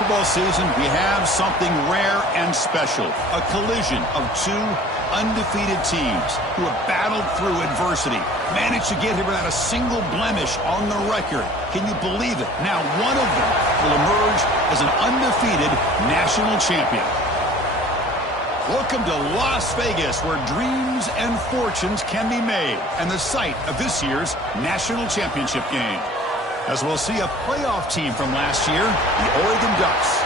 football season, we have something rare and special. A collision of two undefeated teams who have battled through adversity, managed to get here without a single blemish on the record. Can you believe it? Now one of them will emerge as an undefeated national champion. Welcome to Las Vegas, where dreams and fortunes can be made, and the site of this year's national championship game. As we'll see a playoff team from last year, the Oregon Ducks,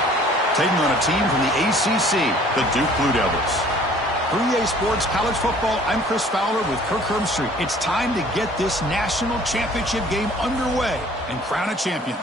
taking on a team from the ACC, the Duke Blue Devils. For EA Sports College Football, I'm Chris Fowler with Kirk Herbstreit. It's time to get this national championship game underway and crown a champion.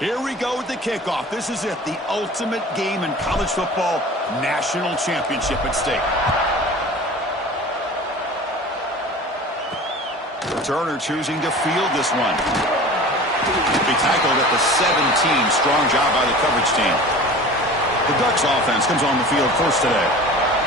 Here we go with the kickoff. This is it, the ultimate game in college football, national championship at stake. Turner choosing to field this one. He tackled at the 17. Strong job by the coverage team. The Ducks offense comes on the field first today.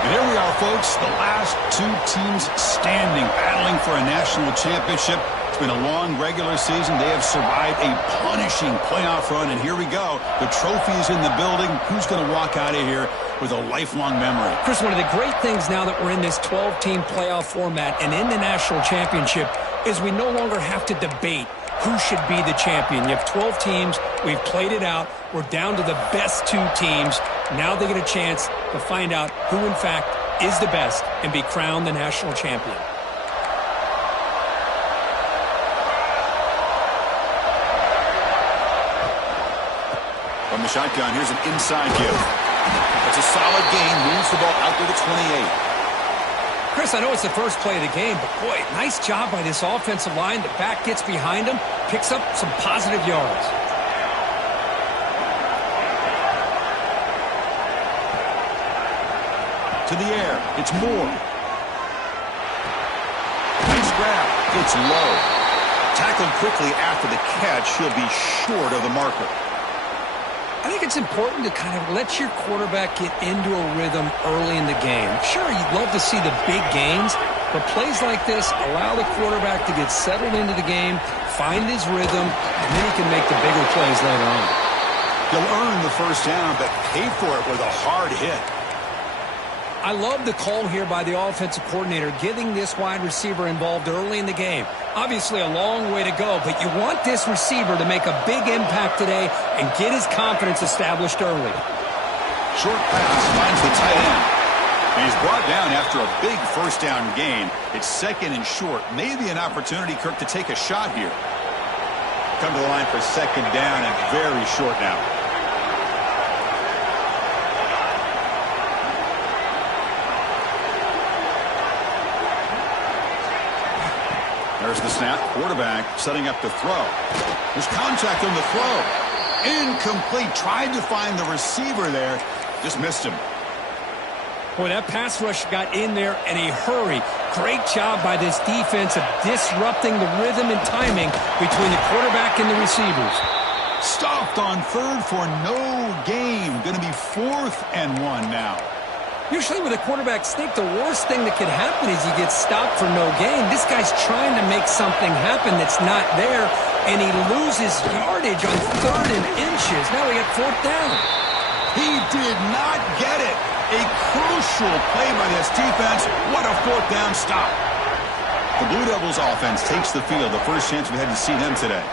And here we are, folks, the last two teams standing, battling for a national championship. It's been a long regular season. They have survived a punishing playoff run, and here we go. The trophy is in the building. Who's going to walk out of here with a lifelong memory? Chris, one of the great things now that we're in this 12-team playoff format and in the national championship is we no longer have to debate who should be the champion. You have 12 teams. We've played it out. We're down to the best two teams. Now they get a chance to find out who, in fact, is the best and be crowned the national champion. From the shotgun, here's an inside give. It's a solid gain. Moves the ball out to the 28. Chris, I know it's the first play of the game, but boy, nice job by this offensive line. The back gets behind him, picks up some positive yards. To the air, it's Moore. Nice grab. It's low. Tackled quickly after the catch. He'll be short of the marker. I think it's important to kind of let your quarterback get into a rhythm early in the game. Sure, you'd love to see the big gains, but plays like this allow the quarterback to get settled into the game, find his rhythm, and then he can make the bigger plays later on. He'll earn the first down, but pay for it with a hard hit. I love the call here by the offensive coordinator, getting this wide receiver involved early in the game. Obviously a long way to go, but you want this receiver to make a big impact today and get his confidence established early. Short pass finds the tight end. And he's brought down after a big first down gain. It's second and short. Maybe an opportunity, Kirk, to take a shot here. Come to the line for second down and very short now. There's the snap. Quarterback setting up to throw. There's contact on the throw. Incomplete. Tried to find the receiver there. Just missed him. Boy, that pass rush got in there in a hurry. Great job by this defense of disrupting the rhythm and timing between the quarterback and the receivers. Stopped on third for no gain. Going to be 4th and 1 now. Usually with a quarterback sneak, the worst thing that could happen is he gets stopped for no gain. This guy's trying to make something happen that's not there, and he loses yardage on 3rd and inches. Now we got 4th down. He did not get it. A crucial play by this defense. What a 4th down stop. The Blue Devils offense takes the field. The first chance we had to see them today.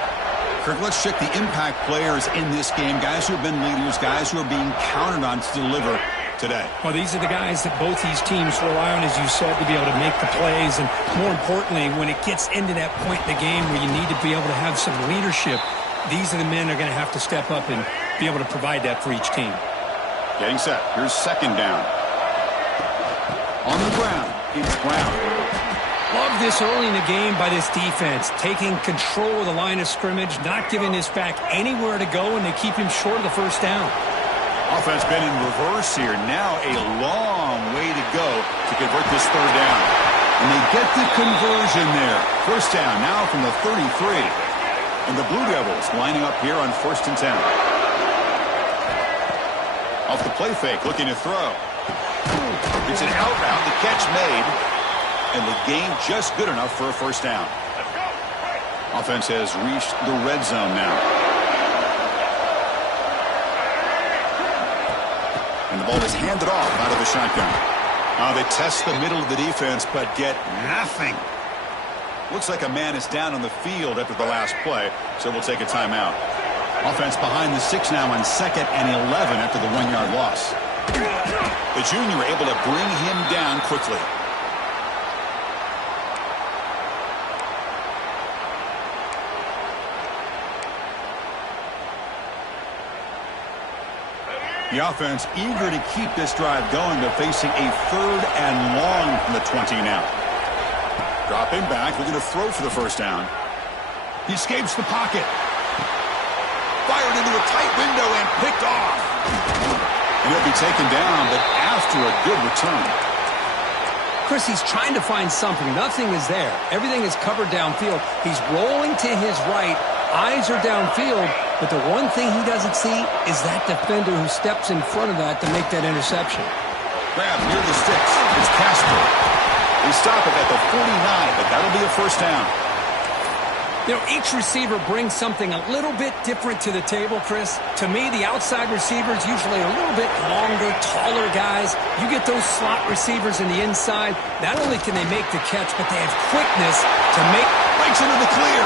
Kirk, let's check the impact players in this game. Guys who have been leaders, guys who are being counted on to deliver today. Well, these are the guys that both these teams rely on, as you said, to be able to make the plays. And more importantly, when it gets into that point in the game where you need to be able to have some leadership, these are the men that are going to have to step up and be able to provide that for each team. Getting set. Here's second down. On the ground, it's Brown. Love this early in the game by this defense, taking control of the line of scrimmage, not giving this back anywhere to go, and they keep him short of the first down. Offense been in reverse here. Now a long way to go to convert this 3rd down. And they get the conversion there. First down now from the 33. And the Blue Devils lining up here on 1st and 10. Off the play fake, looking to throw. It's an out route. The catch made. And the gain just good enough for a first down. Offense has reached the red zone now. And the ball is handed off out of the shotgun. They test the middle of the defense, but get nothing. Looks like a man is down on the field after the last play, so we'll take a timeout. Offense behind the 6 now on 2nd and 11 after the 1-yard loss. The junior able to bring him down quickly. The offense eager to keep this drive going, but facing a 3rd and long from the 20 now. Dropping back, looking to throw for the first down. He escapes the pocket. Fired into a tight window and picked off. And he'll be taken down, but after a good return. Chris, he's trying to find something. Nothing is there. Everything is covered downfield. He's rolling to his right. Eyes are downfield. But the one thing he doesn't see is that defender who steps in front of that to make that interception. Grab near the sticks. It's Casper. They stop it at the 49, but that'll be a first down. You know, each receiver brings something a little bit different to the table, Chris. To me, the outside receivers usually are a little bit longer, taller guys. You get those slot receivers in the inside. Not only can they make the catch, but they have quickness to make... Breaks into the clear.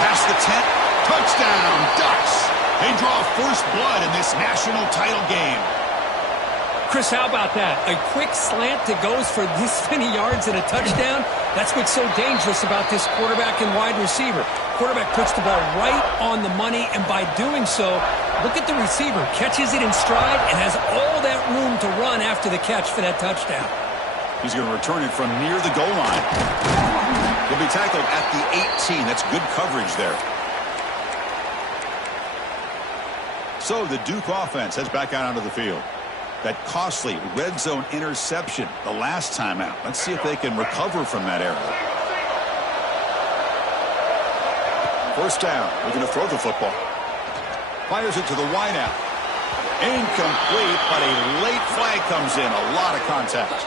Past the 10. Touchdown, Ducks. They draw first blood in this national title game. Chris, how about that? A quick slant that goes for this many yards and a touchdown? That's what's so dangerous about this quarterback and wide receiver. Quarterback puts the ball right on the money, and by doing so, look at the receiver. Catches it in stride and has all that room to run after the catch for that touchdown. He's going to return it from near the goal line. He'll be tackled at the 18. That's good coverage there. So the Duke offense heads back out onto the field. That costly red zone interception the last time out. Let's see if they can recover from that error. First down. We're going to throw the football. Fires it to the wideout. Incomplete, but a late flag comes in. A lot of contact.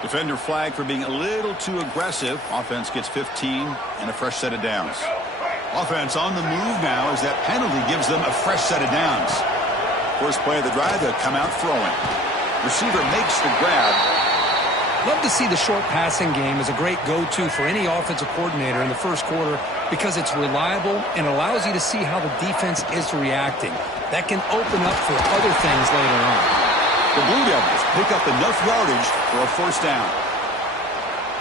Defender flag for being a little too aggressive. Offense gets 15 and a fresh set of downs. Offense on the move now as that penalty gives them a fresh set of downs. First play of the drive, they'll come out throwing. Receiver makes the grab. Love to see the short passing game as a great go-to for any offensive coordinator in the first quarter because it's reliable and allows you to see how the defense is reacting. That can open up for other things later on. The Blue Devils pick up enough yardage for a first down.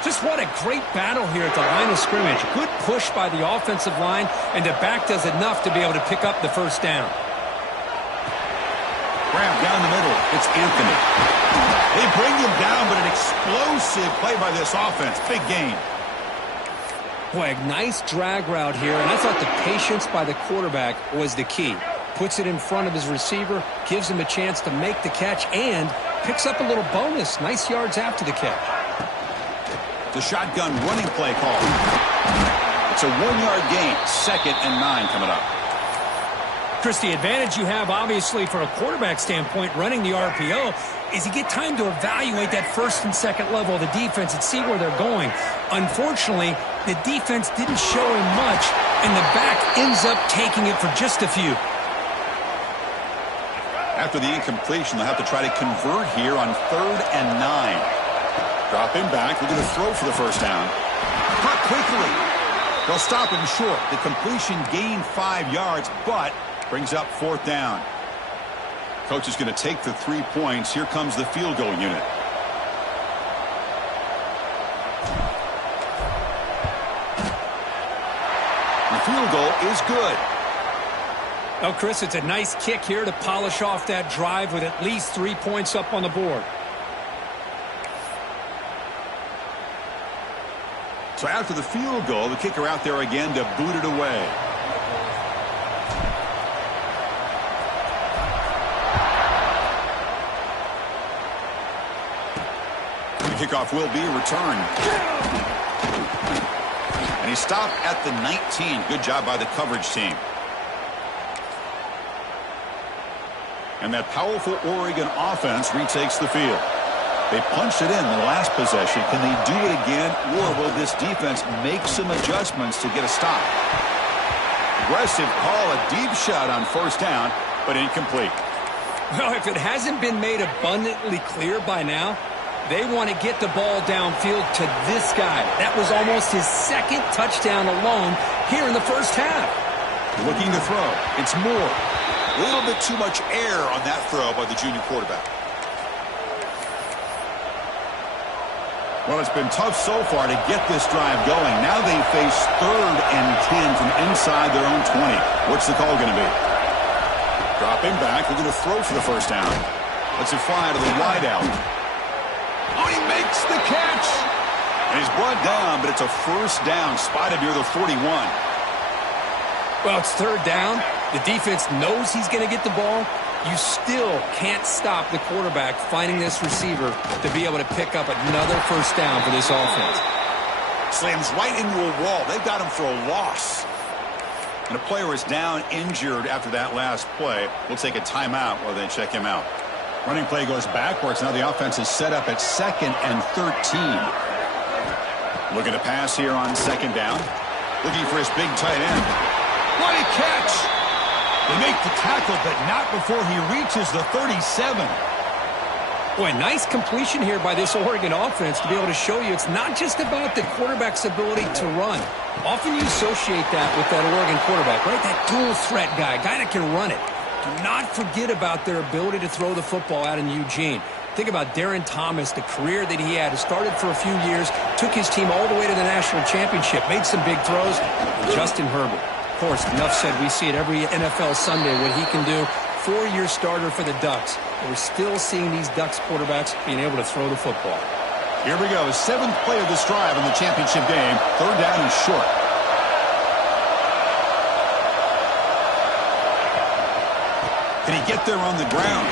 Just what a great battle here at the line of scrimmage. Good push by the offensive line, and the back does enough to be able to pick up the first down. Grab down the middle. It's Anthony. They bring him down, but an explosive play by this offense. Big gain. Boy, a nice drag route here, and I thought the patience by the quarterback was the key. Puts it in front of his receiver, gives him a chance to make the catch, and picks up a little bonus. Nice yards after the catch. The shotgun running play call. It's a 1-yard gain. 2nd and 9 coming up. Chris, the advantage you have, obviously, for a quarterback standpoint, running the RPO, is you get time to evaluate that first and second level of the defense and see where they're going. Unfortunately, the defense didn't show him much, and the back ends up taking it for just a few. After the incompletion, they'll have to try to convert here on 3rd and 9. Dropping back. We're going to throw for the first down. Caught quickly. They'll stop him short. The completion gained 5 yards, but brings up 4th down. Coach is going to take the 3 points. Here comes the field goal unit. The field goal is good. Well, Chris, it's a nice kick here to polish off that drive with at least 3 points up on the board. So after the field goal, the kicker out there again to boot it away. The kickoff will be returned. And he stopped at the 19. Good job by the coverage team. And that powerful Oregon offense retakes the field. They punched it in the last possession. Can they do it again, or will this defense make some adjustments to get a stop? Aggressive call, a deep shot on first down, but incomplete. Well, if it hasn't been made abundantly clear by now, they want to get the ball downfield to this guy. That was almost his 2nd touchdown alone here in the first half. Looking to throw. It's Moore. A little bit too much air on that throw by the junior quarterback. Well, it's been tough so far to get this drive going. Now they face 3rd and 10 from inside their own 20. What's the call going to be? Dropping back. We're going to throw for the first down. Let's it fly to the wideout. Oh, he makes the catch. And he's brought down, but it's a first down, spotted near the 41. Well, it's third down. The defense knows he's going to get the ball. You still can't stop the quarterback finding this receiver to be able to pick up another first down for this offense. Slams right into a wall. They've got him for a loss. And a player is down injured after that last play. We'll take a timeout while they check him out. Running play goes backwards. Now the offense is set up at 2nd and 13. Looking to pass here on 2nd down. Looking for his big tight end. What a catch! They make the tackle, but not before he reaches the 37. Boy, nice completion here by this Oregon offense to be able to show you it's not just about the quarterback's ability to run. Often you associate that with that Oregon quarterback, right? That dual threat guy that can run it. Do not forget about their ability to throw the football out in Eugene. Think about Darren Thomas, the career that he had. He started for a few years, took his team all the way to the national championship, made some big throws. And Justin Herbert. Of course, enough said, we see it every NFL Sunday what he can do. 4-year starter for the Ducks. And we're still seeing these Ducks quarterbacks being able to throw the football. Here we go. 7th play of this drive in the championship game. 3rd down and short. Can he get there on the ground?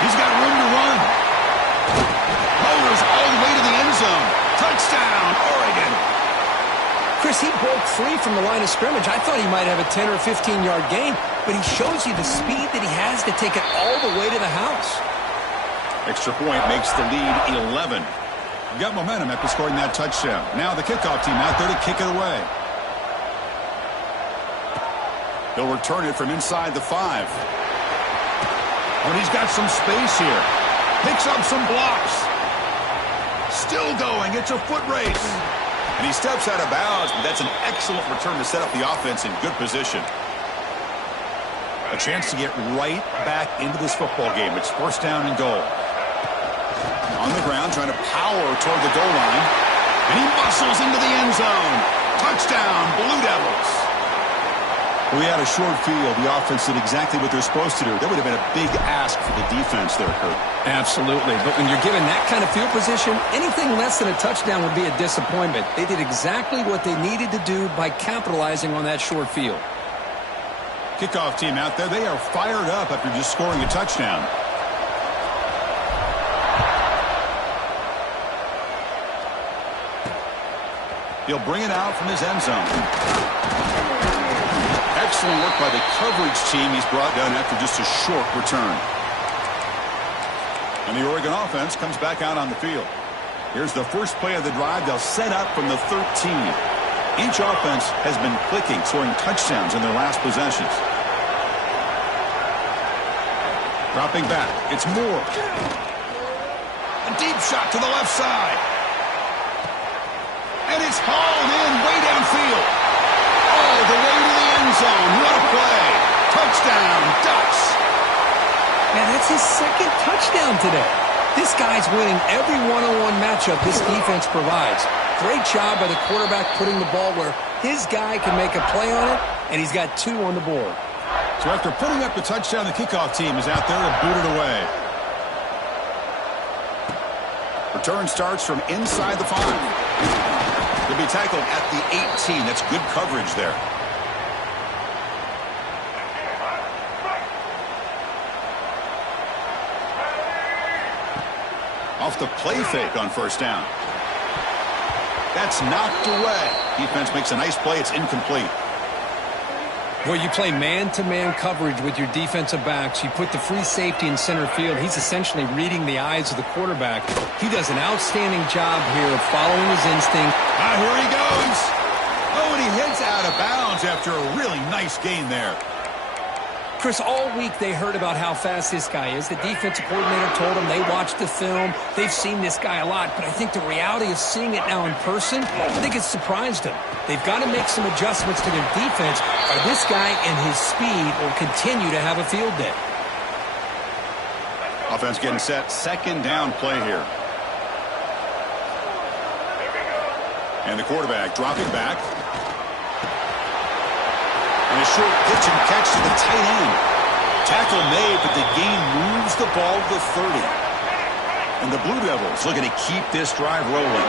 He's got room to run. Motors all the way to the end zone. Touchdown, Oregon. Chris, he broke free from the line of scrimmage. I thought he might have a 10 or 15-yard gain, but he shows you the speed that he has to take it all the way to the house. Extra point makes the lead 11. Got momentum after scoring that touchdown. Now the kickoff team out there to kick it away. He'll return it from inside the 5. Oh, and he's got some space here. Picks up some blocks. Still going. It's a foot race. And he steps out of bounds, but that's an excellent return to set up the offense in good position. A chance to get right back into this football game. It's 1st down and goal. On the ground, trying to power toward the goal line. And he muscles into the end zone. Touchdown, Blue Devils. We had a short field. The offense did exactly what they're supposed to do. That would have been a big ask for the defense there, Kurt. Absolutely. But when you're given that kind of field position, anything less than a touchdown would be a disappointment. They did exactly what they needed to do by capitalizing on that short field. Kickoff team out there. They are fired up after just scoring a touchdown. He'll bring it out from his end zone. Excellent work by the coverage team. He's brought down after just a short return. And the Oregon offense comes back out on the field. Here's the first play of the drive. They'll set up from the 13. Each offense has been clicking, scoring touchdowns in their last possessions. Dropping back. It's Moore. A deep shot to the left side. And it's hauled in way downfield. All the way to the end zone. What a play. Touchdown, Ducks. Man, that's his 2nd touchdown today. This guy's winning every one-on-one matchup this defense provides. Great job by the quarterback putting the ball where his guy can make a play on it, and he's got 2 on the board. So after putting up the touchdown, the kickoff team is out there to boot it away. Return starts from inside the 5. He'll be tackled at the 18. That's good coverage there. Off the play fake on 1st down. That's knocked away. Defense makes a nice play. It's incomplete. Well, you play man-to-man coverage with your defensive backs. You put the free safety in center field. He's essentially reading the eyes of the quarterback. He does an outstanding job here of following his instinct. Ah, here he goes. Oh, and he heads out of bounds after a really nice gain there. Chris, all week they heard about how fast this guy is. The defensive coordinator told them they watched the film. They've seen this guy a lot, but I think the reality of seeing it now in person, I think it's surprised them. They've got to make some adjustments to their defense, or this guy and his speed will continue to have a field day. Offense getting set. 2nd down play here. And the quarterback dropping back. And a short pitch and catch to the tight end. Tackle made, but the gain moves the ball to the 30. And the Blue Devils looking to keep this drive rolling.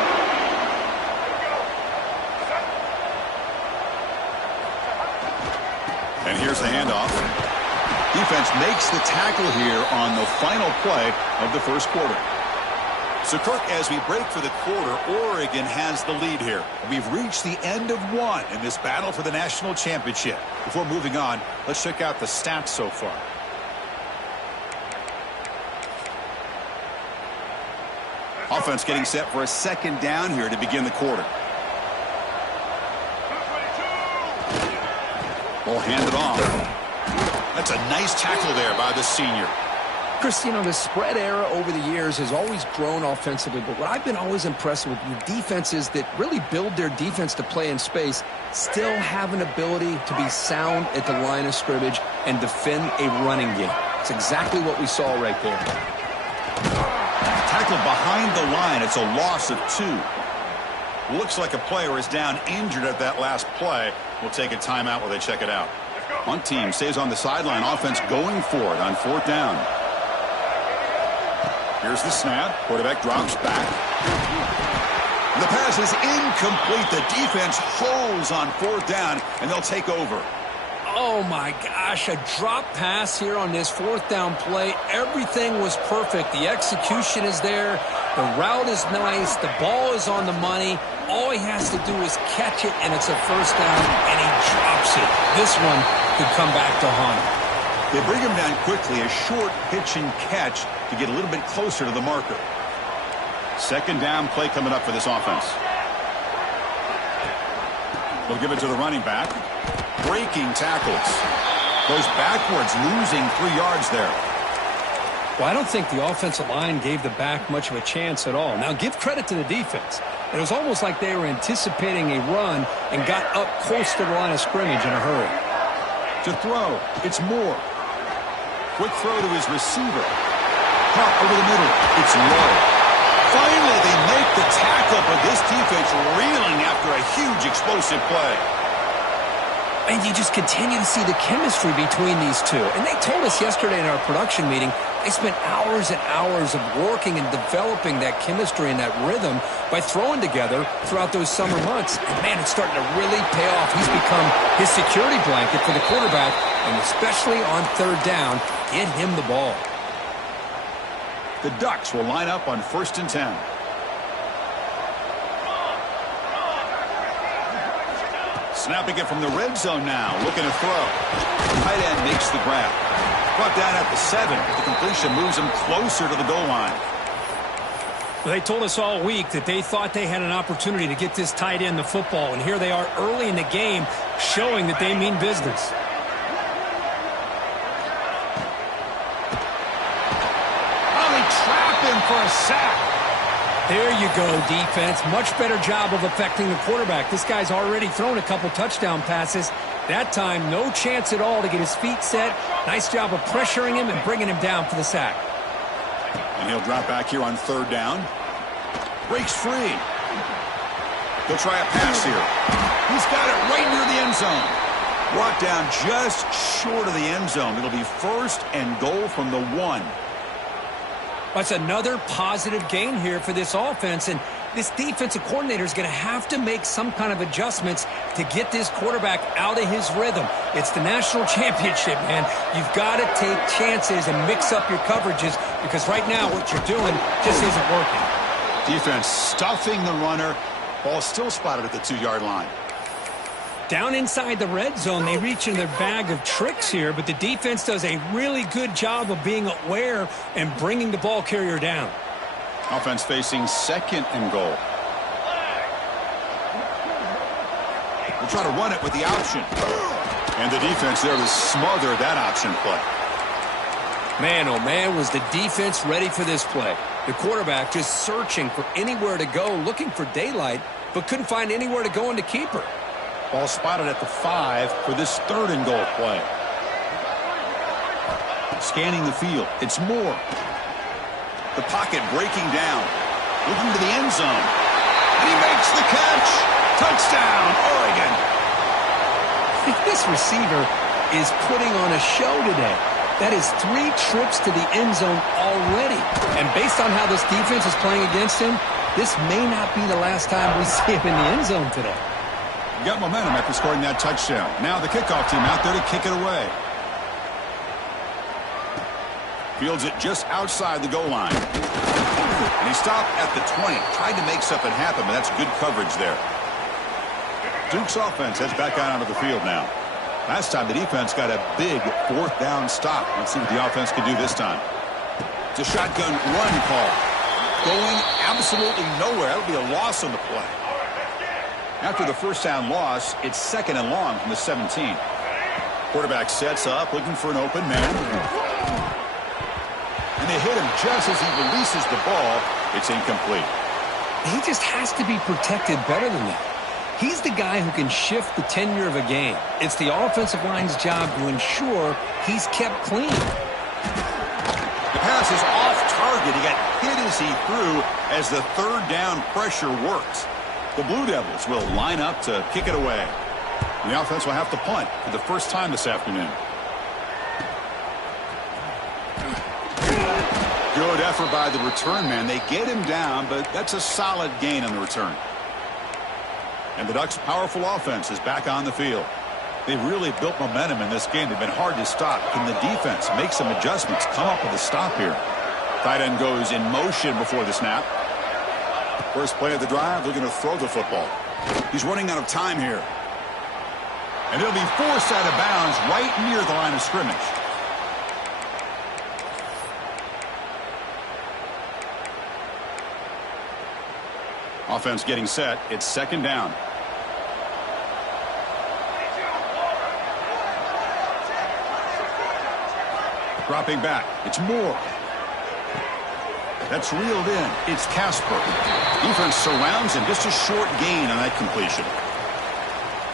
And here's the handoff. Defense makes the tackle here on the final play of the first quarter. So, Kirk, as we break for the quarter, Oregon has the lead here. We've reached the end of one in this battle for the national championship. Before moving on, let's check out the stats so far. Offense getting set for a second down here to begin the quarter. Ball handed off. That's a nice tackle there by the senior. Chris, you know, the spread era over the years has always grown offensively, but what I've been always impressed with the defenses that really build their defense to play in space still have an ability to be sound at the line of scrimmage and defend a running game. It's exactly what we saw right there. Tackled behind the line. It's a loss of 2. Looks like a player is down injured at that last play. We'll take a timeout while they check it out. One team stays on the sideline. Offense going for it on 4th down. Here's the snap. Quarterback drops back. The pass is incomplete. The defense holds on 4th down, and they'll take over. Oh, my gosh, a drop pass here on this 4th down play. Everything was perfect. The execution is there. The route is nice. The ball is on the money. All he has to do is catch it, and it's a 1st down, and he drops it. This one could come back to haunt him. They bring him down quickly, a short pitch and catch to get a little bit closer to the marker. 2nd down play coming up for this offense. They'll give it to the running back. Breaking tackles. Goes backwards, losing 3 yards there. Well, I don't think the offensive line gave the back much of a chance at all. Now, give credit to the defense. It was almost like they were anticipating a run and got up close to the line of scrimmage in a hurry. To throw, it's Moore. Quick throw to his receiver. Caught over the middle. It's low. Finally, they make the tackle, but this defense reeling after a huge explosive play. And you just continue to see the chemistry between these two. And they told us yesterday in our production meeting, they spent hours and hours of working and developing that chemistry and that rhythm by throwing together throughout those summer months. And, man, it's starting to really pay off. He's become his security blanket for the quarterback, and especially on 3rd down, get him the ball. The Ducks will line up on 1st and 10. Snapping it from the red zone now, looking to throw. Tight end makes the grab. Brought down at the 7. The completion moves him closer to the goal line. Well, they told us all week that they thought they had an opportunity to get this tight end the football, and here they are early in the game showing that they mean business. Oh, they trap him for a sack. There you go, defense. Much better job of affecting the quarterback. This guy's already thrown a couple touchdown passes. That time, no chance at all to get his feet set. Nice job of pressuring him and bringing him down for the sack. And he'll drop back here on 3rd down. Breaks free. He'll try a pass here. He's got it right near the end zone. Brought down just short of the end zone. It'll be 1st and goal from the 1. That's another positive gain here for this offense, and this defensive coordinator is going to have to make some kind of adjustments to get this quarterback out of his rhythm. It's the national championship, man. You've got to take chances and mix up your coverages because right now what you're doing just isn't working. Defense stuffing the runner. Ball still spotted at the 2-yard line. Down inside the red zone, they reach in their bag of tricks here, but the defense does a really good job of being aware and bringing the ball carrier down. Offense facing 2nd and goal. We'll try to run it with the option. And the defense there to smother that option play. Man, oh man, was the defense ready for this play. The quarterback just searching for anywhere to go, looking for daylight, but couldn't find anywhere to go into keeper. Ball spotted at the 5 for this 3rd and goal play. Scanning the field. It's Moore. The pocket breaking down. Looking to the end zone. And he makes the catch. Touchdown, Oregon. This receiver is putting on a show today. That is 3 trips to the end zone already. And based on how this defense is playing against him, this may not be the last time we see him in the end zone today. Got momentum after scoring that touchdown. Now the kickoff team out there to kick it away. Fields it just outside the goal line. And he stopped at the 20. Tried to make something happen, but that's good coverage there. Duke's offense heads back out onto the field now. Last time the defense got a big 4th down stop. Let's see what the offense can do this time. It's a shotgun run call. Going absolutely nowhere. That'll be a loss on the play. After the 1st down loss, it's 2nd and long from the 17. Quarterback sets up, looking for an open man. And they hit him just as he releases the ball. It's incomplete. He just has to be protected better than that. He's the guy who can shift the tenure of a game. It's the offensive line's job to ensure he's kept clean. The pass is off target. He got hit as he threw as the 3rd down pressure works. The Blue Devils will line up to kick it away. The offense will have to punt for the first time this afternoon. Good effort by the return man. They get him down, but that's a solid gain on the return. And the Ducks' powerful offense is back on the field. They've really built momentum in this game. They've been hard to stop. Can the defense make some adjustments, come up with a stop here? Tight end goes in motion before the snap. First play of the drive, they're going to throw the football. He's running out of time here. And he'll be forced out of bounds right near the line of scrimmage. Offense getting set. It's 2nd down. Dropping back. It's Moore. That's reeled in. It's Casper. Defense surrounds him. Just a short gain on that completion.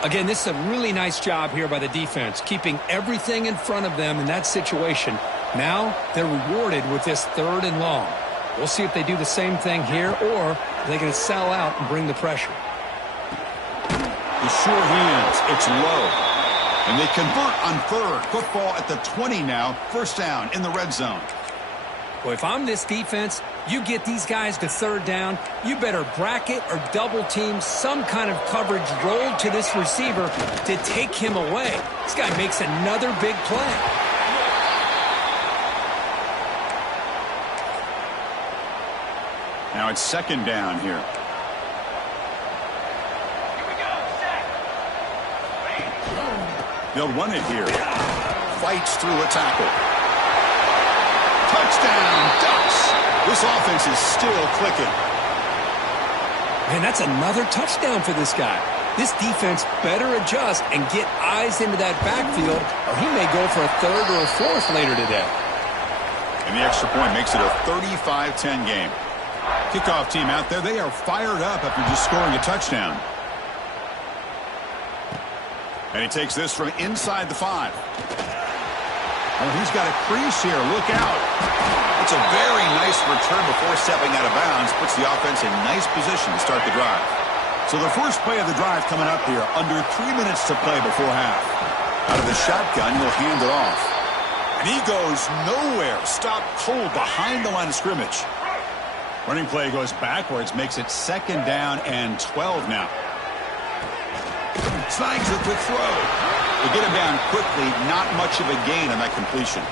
Again, this is a really nice job here by the defense, keeping everything in front of them in that situation. Now they're rewarded with this 3rd and long. We'll see if they do the same thing here, or they're going to sell out and bring the pressure. The sure hands. It's low. And they convert on 3rd. Football at the 20 now. 1st down in the red zone. Well, if I'm this defense, you get these guys to 3rd down, you better bracket or double team some kind of coverage rolled to this receiver to take him away. This guy makes another big play. Now it's 2nd down here. They'll run it here. Fights through a tackle. Touchdown, Ducks. This offense is still clicking. Man, that's another touchdown for this guy. This defense better adjust and get eyes into that backfield, or he may go for a 3rd or a 4th later today. And the extra point makes it a 35-10 game. Kickoff team out there, they are fired up after just scoring a touchdown. And he takes this from inside the 5. Oh, he's got a crease here. Look out. It's a very nice return before stepping out of bounds. Puts the offense in nice position to start the drive. So the first play of the drive coming up here. Under 3 minutes to play before half. Out of the shotgun, he'll hand it off. And he goes nowhere. Stopped cold behind the line of scrimmage. Running play goes backwards. Makes it 2nd down and 12 now. Snags a quick throw. They get him down quickly. Not much of a gain on that completion.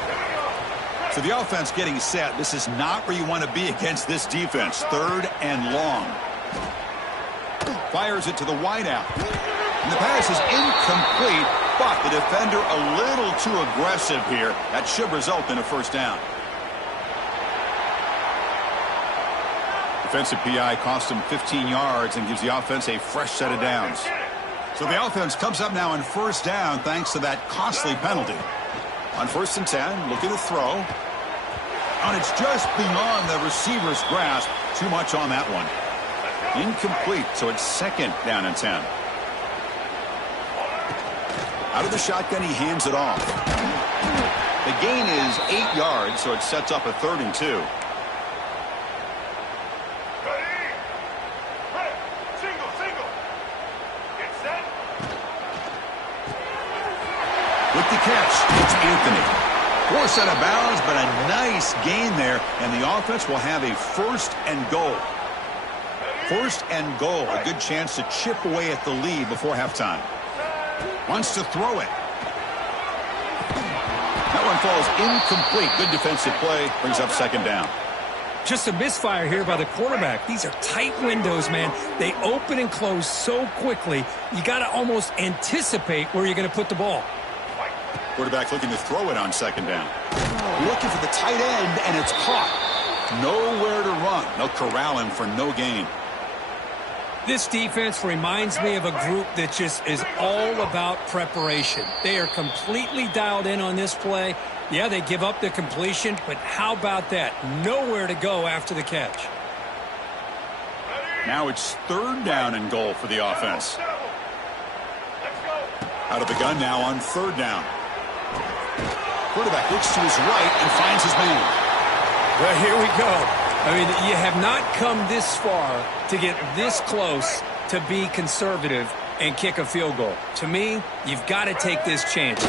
So the offense getting set. This is not where you want to be against this defense. 3rd and long. Fires it to the wideout. And the pass is incomplete, but the defender a little too aggressive here. That should result in a 1st down. Defensive PI cost him 15 yards and gives the offense a fresh set of downs. So the offense comes up now in 1st down thanks to that costly penalty. On 1st and 10, looking to throw. And it's just beyond the receiver's grasp. Too much on that one. Incomplete, so it's 2nd down and 10. Out of the shotgun, he hands it off. The gain is 8 yards, so it sets up a 3rd and 2. With the catch, it's Anthony. Forced out of bounds, but a nice gain there, and the offense will have a first and goal. First and goal, a good chance to chip away at the lead before halftime. Wants to throw it. That one falls incomplete. Good defensive play, brings up second down. Just a misfire here by the quarterback. These are tight windows, man. They open and close so quickly, you got to almost anticipate where you're going to put the ball. Quarterback looking to throw it on second down. Looking for the tight end, and it's caught. Nowhere to run. They'll corral him for no gain. This defense reminds me of a group that just is all about preparation. They are completely dialed in on this play. Yeah, they give up the completion, but how about that? Nowhere to go after the catch. Now it's third down and goal for the offense. Out of the gun now on third down. Quarterback looks to his right and finds his man. Well, here we go. I mean, you have not come this far to get this close to be conservative and kick a field goal. To me, you've got to take this chance.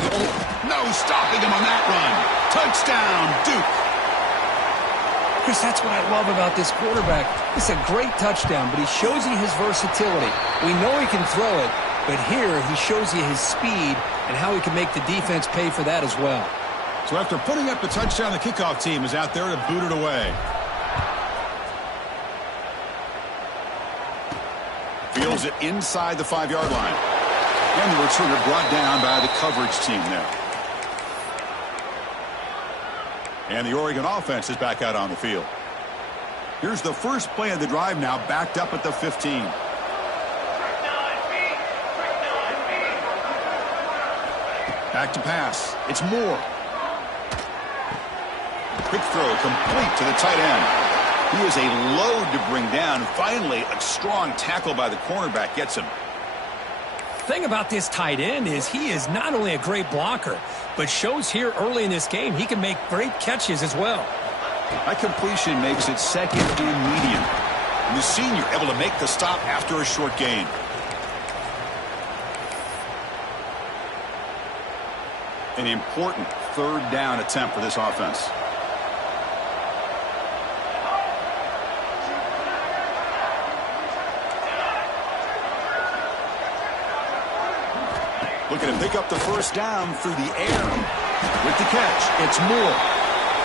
No stopping him on that run. Touchdown, Duke. Chris, that's what I love about this quarterback. It's a great touchdown, but he shows you his versatility. We know he can throw it, but here he shows you his speed and how he can make the defense pay for that as well. So after putting up the touchdown, the kickoff team is out there to boot it away. Fields it inside the 5-yard line. And the returner brought down by the coverage team there. And the Oregon offense is back out on the field. Here's the first play of the drive now, backed up at the 15. Back to pass. It's Moore. Quick throw complete to the tight end. He is a load to bring down. Finally, a strong tackle by the cornerback gets him. The thing about this tight end is he is not only a great blocker, but shows here early in this game he can make great catches as well. That completion makes it second and medium. And the senior able to make the stop after a short gain. An important third down attempt for this offense. Looking to pick up the first down through the air. With the catch, it's Moore.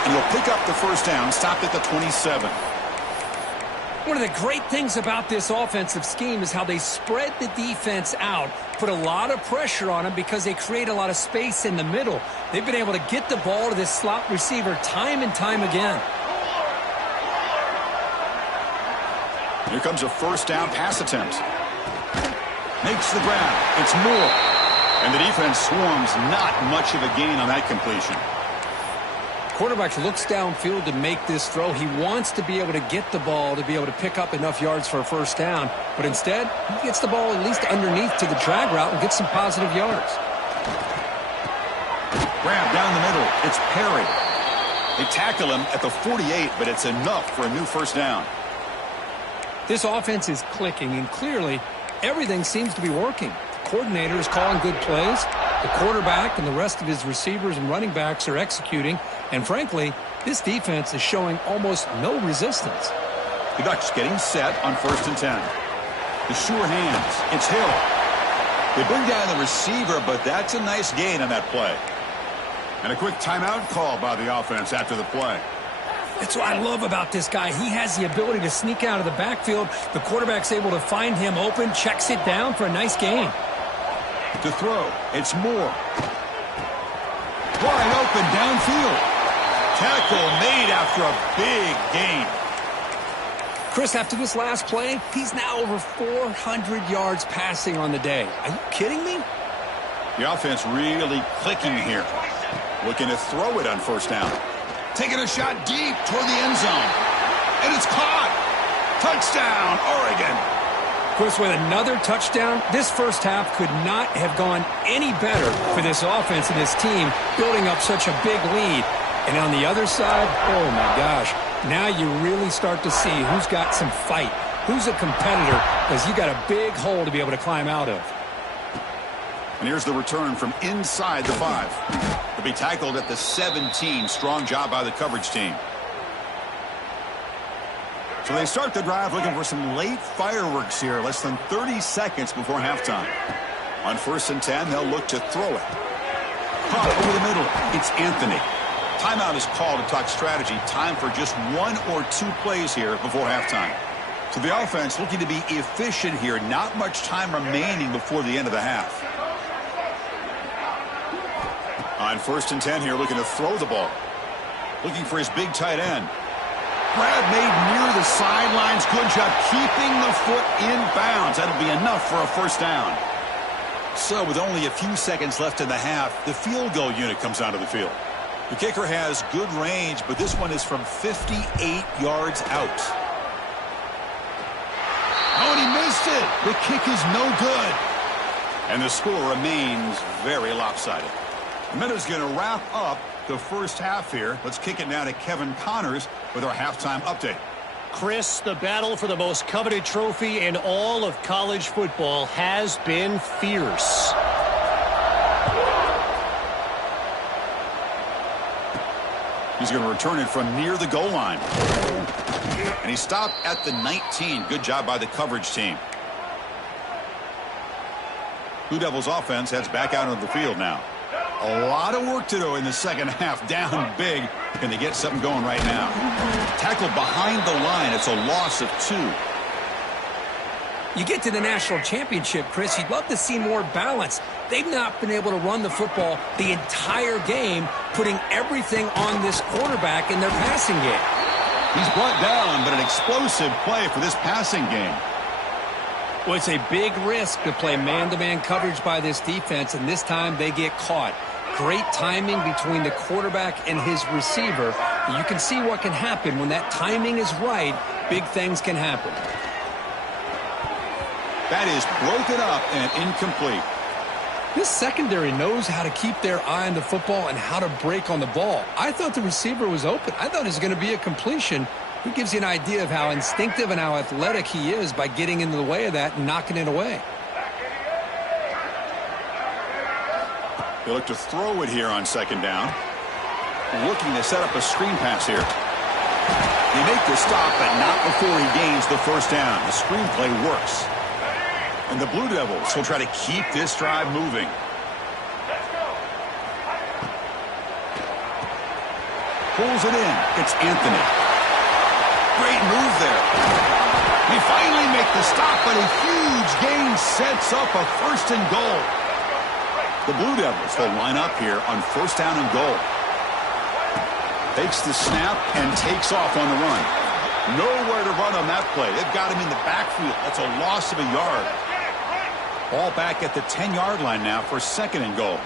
And he'll pick up the first down, stopped at the 27. One of the great things about this offensive scheme is how they spread the defense out, put a lot of pressure on them because they create a lot of space in the middle. They've been able to get the ball to this slot receiver time and time again. Here comes a first down pass attempt. Makes the grab. It's Moore. And the defense swarms, not much of a gain on that completion. Quarterback looks downfield to make this throw. He wants to be able to get the ball to be able to pick up enough yards for a first down. But instead, he gets the ball at least underneath to the drag route and gets some positive yards. Grab down the middle. It's Perry. They tackle him at the 48, but it's enough for a new first down. This offense is clicking, and clearly everything seems to be working. Coordinator is calling good plays. The quarterback and the rest of his receivers and running backs are executing. And frankly, this defense is showing almost no resistance. The Ducks getting set on 1st and 10. The sure hands. It's Hill. They bring down the receiver, but that's a nice gain on that play. And a quick timeout call by the offense after the play. That's what I love about this guy. He has the ability to sneak out of the backfield. The quarterback's able to find him open, checks it down for a nice gain. To throw, it's Moore. Wide open downfield. Tackle made after a big gain. Chris, after this last play, he's now over 400 yards passing on the day. Are you kidding me? The offense really clicking here. Looking to throw it on first down. Taking a shot deep toward the end zone. And it's caught. Touchdown, Oregon. Chris, with another touchdown, this first half could not have gone any better for this offense and this team, building up such a big lead. And on the other side, oh my gosh, now you really start to see who's got some fight, who's a competitor, because you got a big hole to be able to climb out of. And here's the return from inside the 5. To be tackled at the 17. Strong job by the coverage team. So they start the drive looking for some late fireworks here. Less than 30 seconds before halftime. On 1st and 10, they'll look to throw it. Caught over the middle. It's Anthony. Timeout is called to talk strategy. Time for just 1 or 2 plays here before halftime. So the offense looking to be efficient here. Not much time remaining before the end of the half. On 1st and 10 here, looking to throw the ball. Looking for his big tight end. Grab made near the sidelines. Good job keeping the foot in bounds. That'll be enough for a first down. So with only a few seconds left in the half, the field goal unit comes onto the field. The kicker has good range, but this one is from 58 yards out. Oh, and he missed it. The kick is no good. And the score remains very lopsided. The minute's going to wrap up the first half here. Let's kick it now to Kevin Connors with our halftime update. Chris, the battle for the most coveted trophy in all of college football has been fierce. He's going to return it from near the goal line. And he stopped at the 19. Good job by the coverage team. Blue Devils offense heads back out on the field now. A lot of work to do in the second half. Down big. Can they get something going right now? Tackled behind the line. It's a loss of 2. You get to the national championship, Chris, you'd love to see more balance. They've not been able to run the football the entire game, putting everything on this quarterback in their passing game. He's brought down, but an explosive play for this passing game. Well, it's a big risk to play man-to-man coverage by this defense, and this time they get caught. Great timing between the quarterback and his receiver. You can see what can happen when that timing is right. Big things can happen. That is broken up and incomplete. This secondary knows how to keep their eye on the football and how to break on the ball. I thought the receiver was open. I thought it was going to be a completion. It gives you an idea of how instinctive and how athletic he is by getting into the way of that and knocking it away. They look to throw it here on 2nd down. Looking to set up a screen pass here. They make the stop, but not before he gains the first down. The screenplay works. And the Blue Devils will try to keep this drive moving. Pulls it in. It's Anthony. Great move there. They finally make the stop, but a huge gain sets up a 1st and goal. The Blue Devils will line up here on 1st down and goal. Takes the snap and takes off on the run. Nowhere to run on that play. They've got him in the backfield. That's a loss of a yard. Ball back at the 10-yard line now for 2nd and goal.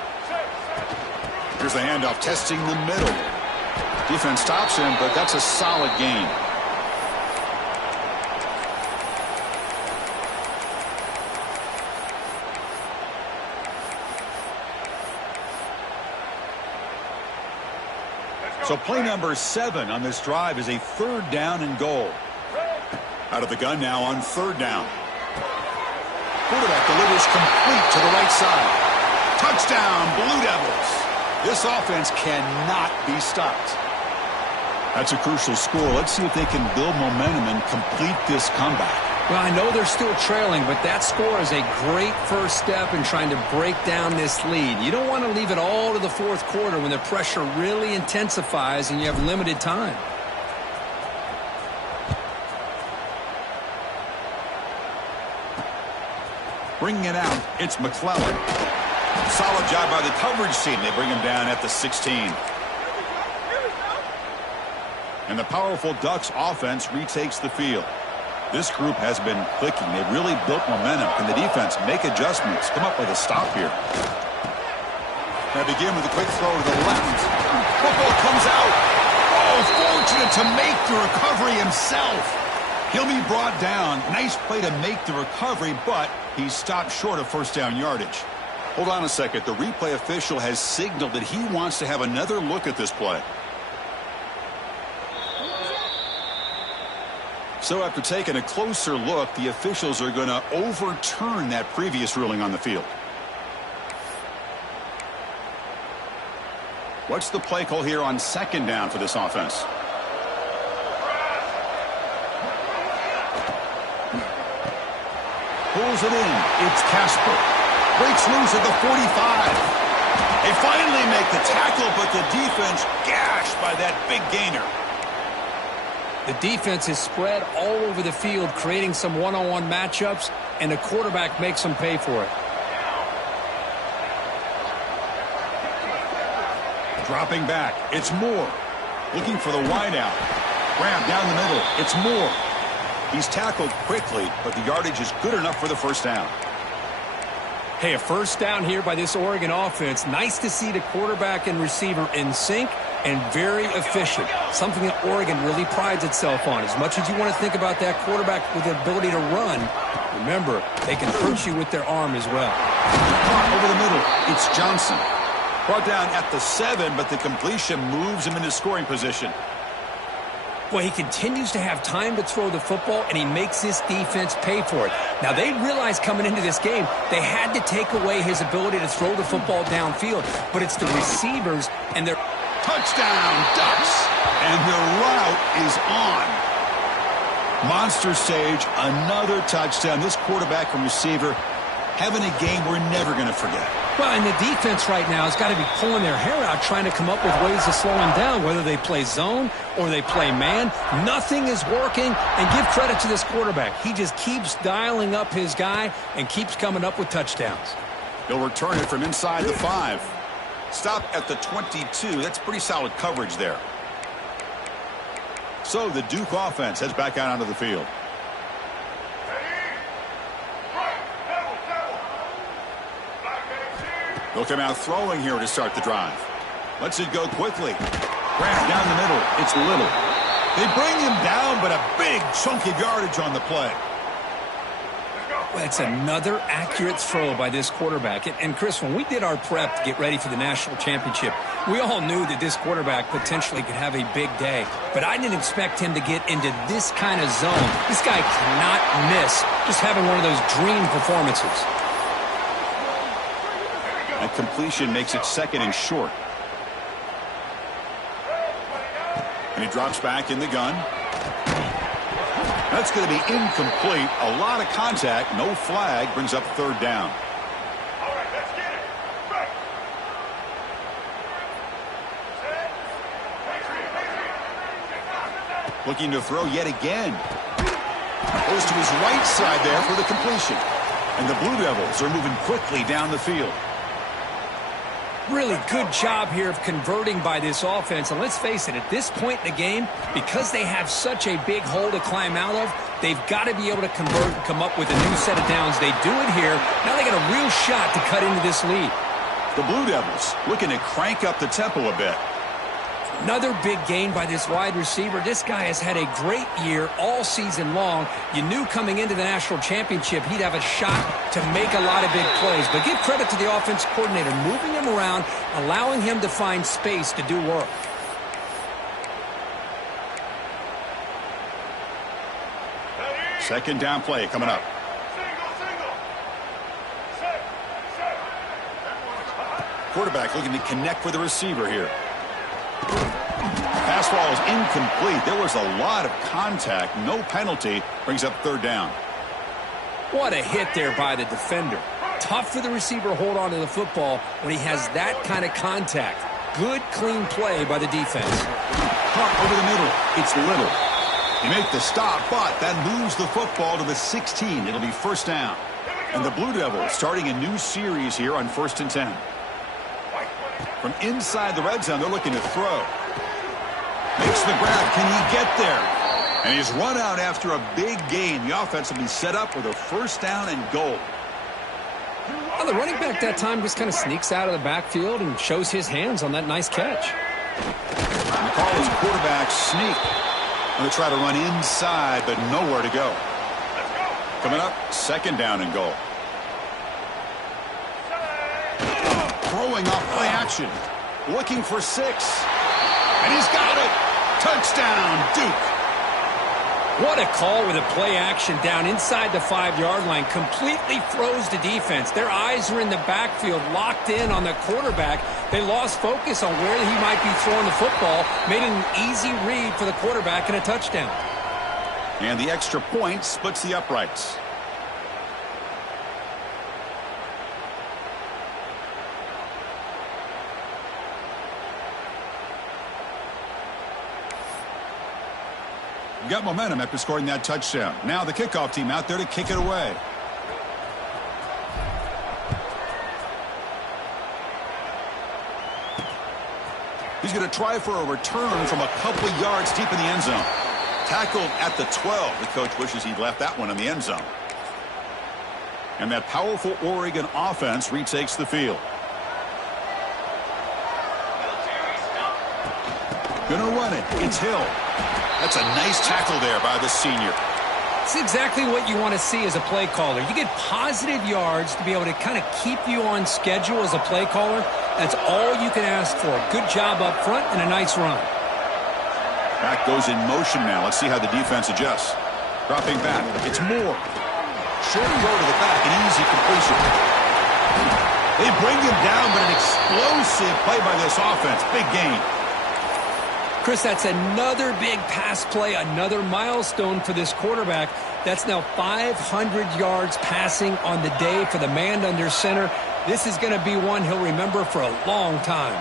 Here's the handoff, testing the middle. Defense stops him, but that's a solid gain. So play number 7 on this drive is a 3rd down and goal. Out of the gun now on 3rd down. Quarterback delivers complete to the right side. Touchdown, Blue Devils. This offense cannot be stopped. That's a crucial score. Let's see if they can build momentum and complete this comeback. Well, I know they're still trailing, but that score is a great first step in trying to break down this lead. You don't want to leave it all to the 4th quarter when the pressure really intensifies and you have limited time. Bringing it out, it's McClellan. Solid job by the coverage team. They bring him down at the 16. And the powerful Ducks offense retakes the field. This group has been clicking. They've really built momentum. Can the defense make adjustments? Come up with a stop here. Now begin with a quick throw to the left. Football comes out. Oh, fortunate to make the recovery himself. He'll be brought down. Nice play to make the recovery, but he's stopped short of 1st down yardage. Hold on a second. The replay official has signaled that he wants to have another look at this play. So after taking a closer look, the officials are going to overturn that previous ruling on the field. What's the play call here on second down for this offense? Pulls it in. It's Casper. Breaks loose at the 45. They finally make the tackle, but the defense gashed by that big gainer. The defense is spread all over the field, creating some one-on-one matchups, and the quarterback makes them pay for it. Dropping back. It's Moore. Looking for the wideout. Grab down the middle. It's Moore. He's tackled quickly, but the yardage is good enough for the first down. Hey, a first down here by this Oregon offense. Nice to see the quarterback and receiver in sync and very efficient. Something that Oregon really prides itself on. As much as you want to think about that quarterback with the ability to run, remember, they can hurt you with their arm as well. Over the middle, it's Johnson. Brought down at the 7, but the completion moves him into scoring position. Well, he continues to have time to throw the football, and he makes this defense pay for it. Now, they realized coming into this game they had to take away his ability to throw the football downfield, but it's the receivers and their touchdown, Ducks, and the route is on. Monster Sage, another touchdown. This quarterback and receiver having a game we're never going to forget. Well, and the defense right now has got to be pulling their hair out trying to come up with ways to slow him down, whether they play zone or they play man. Nothing is working, and give credit to this quarterback. He just keeps dialing up his guy and keeps coming up with touchdowns. He'll return it from inside the 5. Stop at the 22. That's pretty solid coverage there. So the Duke offense heads back out onto the field. They'll come out throwing here to start the drive. Lets it go quickly. Grab down the middle. It's Little. They bring him down, but a big chunk of yardage on the play. Well, it's another accurate throw by this quarterback. And Chris, when we did our prep to get ready for the national championship, we all knew that this quarterback potentially could have a big day. But I didn't expect him to get into this kind of zone. This guy cannot miss just having one of those dream performances. That completion makes it second and short. And he drops back in the gun. That's going to be incomplete. A lot of contact. No flag. Brings up third down. All right, let's get it. Right. Looking to throw yet again. Goes to his right side there for the completion. And the Blue Devils are moving quickly down the field. Really good job here of converting by this offense. And let's face it, at this point in the game, because they have such a big hole to climb out of, they've got to be able to convert and come up with a new set of downs. They do it here. Now they got a real shot to cut into this lead. The Blue Devils looking to crank up the tempo a bit. Another big gain by this wide receiver. This guy has had a great year all season long. You knew coming into the national championship he'd have a shot to make a lot of big plays. But give credit to the offense coordinator, moving him around, allowing him to find space to do work. Second down play coming up. Quarterback looking to connect with the receiver here. Pass ball is incomplete. There was a lot of contact. No penalty. Brings up third down. What a hit there by the defender. Tough for the receiver to hold on to the football when he has that kind of contact. Good, clean play by the defense. Caught over the middle. It's Little. They make the stop, but that moves the football to the 16. It'll be first down. And the Blue Devils starting a new series here on 1st and 10. From inside the red zone, they're looking to throw. Makes the grab. Can he get there? And he's run out after a big gain. The offense will be set up with a first down and goal. Well, the running back that time just kind of sneaks out of the backfield and shows his hands on that nice catch. And the call is quarterback sneak. Going to try to run inside, but nowhere to go. Coming up, second down and goal. Throwing off play action. Looking for 6. And he's got it. Touchdown, Duke. What a call with a play action down inside the 5-yard line. Completely froze the defense. Their eyes are in the backfield, locked in on the quarterback. They lost focus on where he might be throwing the football. Made it an easy read for the quarterback and a touchdown. And the extra point splits the uprights. Got momentum after scoring that touchdown. Now the kickoff team out there to kick it away. He's going to try for a return from a couple of yards deep in the end zone. Tackled at the 12. The coach wishes he'd left that one in the end zone. And that powerful Oregon offense retakes the field. Gonna run it. It's Hill. That's a nice tackle there by the senior. It's exactly what you want to see as a play caller. You get positive yards to be able to kind of keep you on schedule as a play caller. That's all you can ask for. Good job up front and a nice run. Back goes in motion now. Let's see how the defense adjusts. Dropping back. It's Moore. Short throw to the back. An easy completion. They bring him down, but an explosive play by this offense. Big gain. Chris, that's another big pass play, another milestone for this quarterback. That's now 500 yards passing on the day for the man under center. This is going to be one he'll remember for a long time.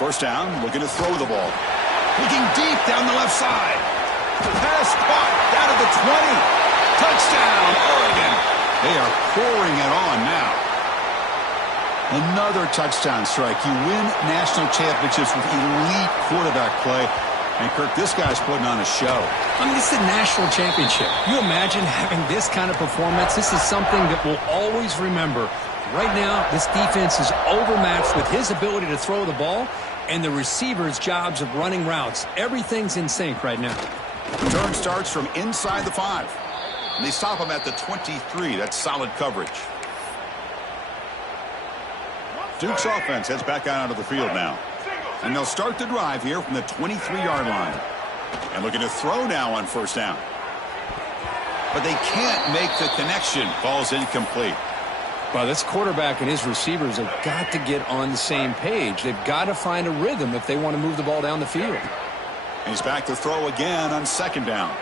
First down, looking to throw the ball. Looking deep down the left side. Pass caught down at the 20. Touchdown, Oregon. They are pouring it on now. Another touchdown strike. You win national championships with elite quarterback play. And, Kirk, this guy's putting on a show. I mean, this is a national championship. You imagine having this kind of performance? This is something that we'll always remember. Right now, this defense is overmatched with his ability to throw the ball and the receivers' jobs of running routes. Everything's in sync right now. Return starts from inside the 5. And they stop him at the 23. That's solid coverage. Duke's offense heads back out onto the field now. And they'll start the drive here from the 23-yard line. And looking to throw now on first down. But they can't make the connection. Ball's incomplete. Well, this quarterback and his receivers have got to get on the same page. They've got to find a rhythm if they want to move the ball down the field. And he's back to throw again on second down.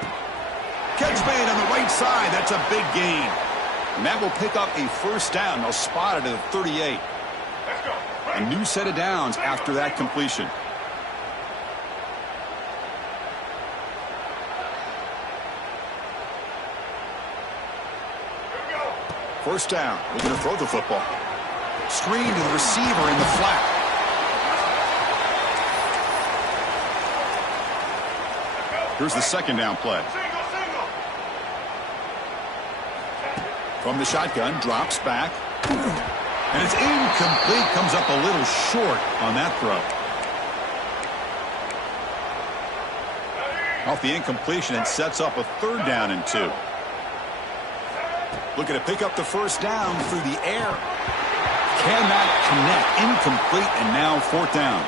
Catch made on the right side. That's a big gain. And that will pick up a first down. They'll spot it at the 38. A new set of downs after that completion. First down. Looking to throw the football. Screen to the receiver in the flat. Here's the second down play. From the shotgun, drops back. And it's incomplete. Comes up a little short on that throw. Off the incompletion, it sets up a third down and 2. Looking to pick up the first down through the air. Cannot connect. Incomplete, and now fourth down.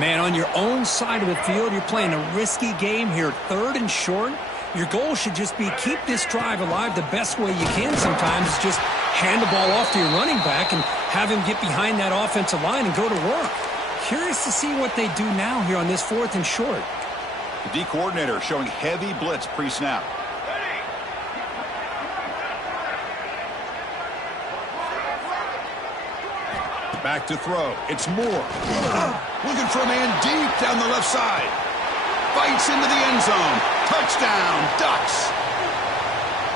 Man, on your own side of the field, you're playing a risky game here. Third and short. Your goal should just be keep this drive alive the best way you can sometimes. Is just hand the ball off to your running back and have him get behind that offensive line and go to work. Curious to see what they do now here on this fourth and short. The D coordinator showing heavy blitz pre-snap. Back to throw. It's Moore. Looking for a man deep down the left side. Fights into the end zone. Touchdown, Ducks.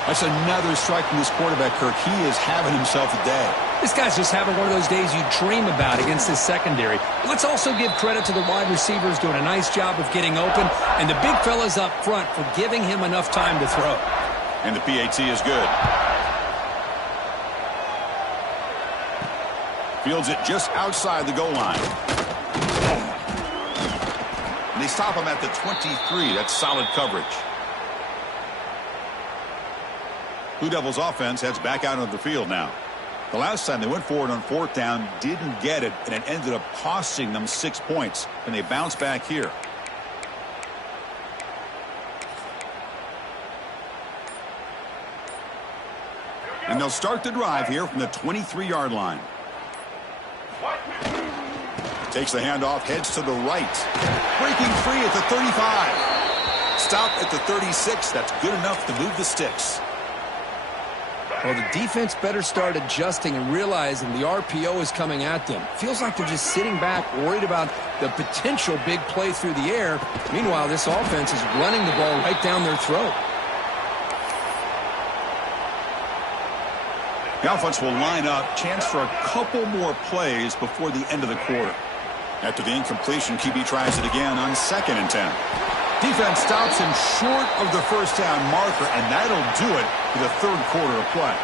That's another strike from this quarterback, Kirk. He is having himself a day. This guy's just having one of those days you dream about against his secondary. Let's also give credit to the wide receivers doing a nice job of getting open, and the big fellas up front for giving him enough time to throw. And the PAT is good. Fields it just outside the goal line. And they stop him at the 23. That's solid coverage. Blue Devils offense heads back out of the field now. The last time they went forward on fourth down, didn't get it, and it ended up costing them 6 points. And they bounce back here. And they'll start the drive here from the 23-yard line. Takes the handoff, heads to the right. Breaking free at the 35. Stop at the 36. That's good enough to move the sticks. Well, the defense better start adjusting and realizing the RPO is coming at them. Feels like they're just sitting back, worried about the potential big play through the air. Meanwhile, this offense is running the ball right down their throat. The offense will line up. Chance for a couple more plays before the end of the quarter. After the incompletion, QB tries it again on 2nd and 10. Defense stops him short of the first down marker, and that'll do it for the third quarter of play.